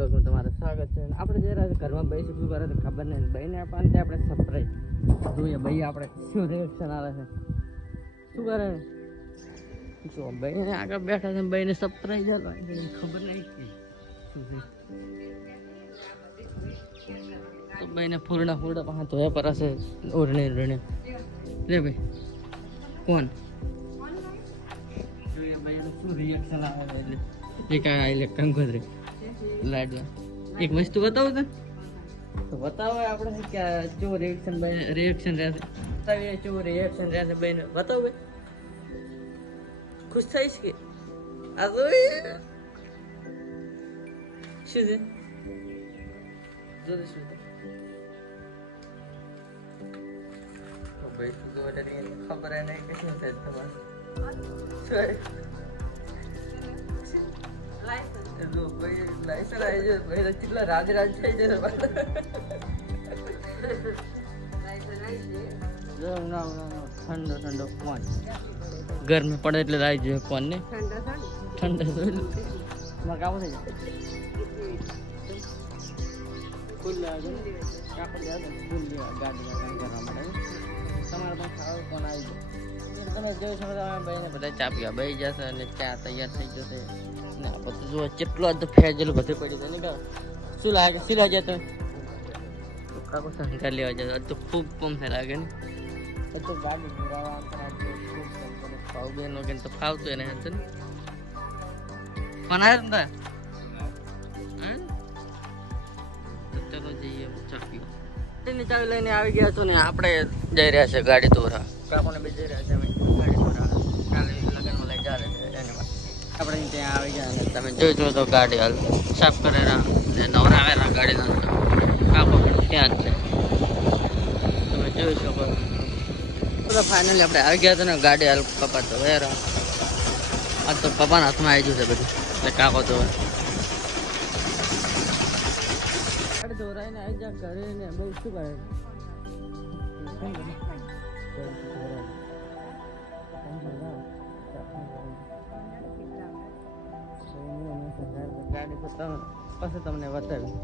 બ્લોગમાં તમારું સ્વાગત છે. આપણે જઈ રહ્યા છીએ ઘરમાં ભાઈ શું કરે તો ખબર નહીં. ભાઈને આપણને આપણે સરપ્રાઈઝ જોઈએ. ભાઈ આપણે શું રિએક્શન આવે છે, શું કરે જો ભાઈને આગળ બેઠા છે. ભાઈને સરપ્રાઈઝ ખબર નહીં શું છે. તો ભાઈને ફૂરડા પાસે ધોયા પર હશે. ઓરણે લે ભાઈ કોણ જોઈએ ભાઈ શું રિએક્શન આવે એટલે એક આ કંકોત્રી લાડવા એક વસ્તુ બતાવું તો બતાવો આપણે કે જો રિએક્શન રહેશે. બતાવીએ જો રિએક્શન રહેશે ભાઈને બતાવો ભાઈ. ખુશ થઈશ કે આ તો શું છે જો શું ભાઈ તો ખબર નહીં કે શું છે તમારે લાઈસન આવી જાય ભાઈ કેટલા રાજ થઈ જશે ઠંડો ઠંડો ફોન ગરમી પડે એટલે આવી જોઈએ ફોન ને ઠંડો કામ થઈ જાય ગાડી કરવા માટે તમારે પણ ખાવા ફોન આવી જાય. તમે જોઈ શકો ભાઈને બધા ચા પીવા બેસી જશે અને ચા તૈયાર થઈ જશે. ના બધું જો કેટલો તો ફેજેલું બધું પડી જાય ને શું લાગે શું લાગે તમે કાકો શંકર લેવા જતો તો ખૂબ પંપ લાગે ને તો ગાડી ભાવ બેન વગર તો ફાવતું એને હશે ને પણ આવ્યો ને ચલો જઈએ ચા પીવા. ચાવી લઈને આવી ગયા છો ને આપણે જઈ રહ્યા છે ગાડી દોરા. કાકોને બી જઈ રહ્યા છે અમે ગાડી દોરા. કાલે લગ્નમાં લઈ ચાલે છે એની વાત આપણે ત્યાં આવી ગયા અને તમે જોઈ છો તો ગાડી હાલ સાફ કરેલા નવરાવેલા ગાડીના કાકો પણ ત્યાં જ છે તમે જોઈ શકો. તો ફાઇનલી આપણે આવી ગયા હતા ને ગાડી હાલ પપ્પા તો વેરા આ તો પપ્પાના હાથમાં આવી ગયું છે બધું એટલે કાકો તો ગાડી દોરાઈને આવી જા ઘરે ને બહુ શું કરે ગાડી પછી તમને બતાવી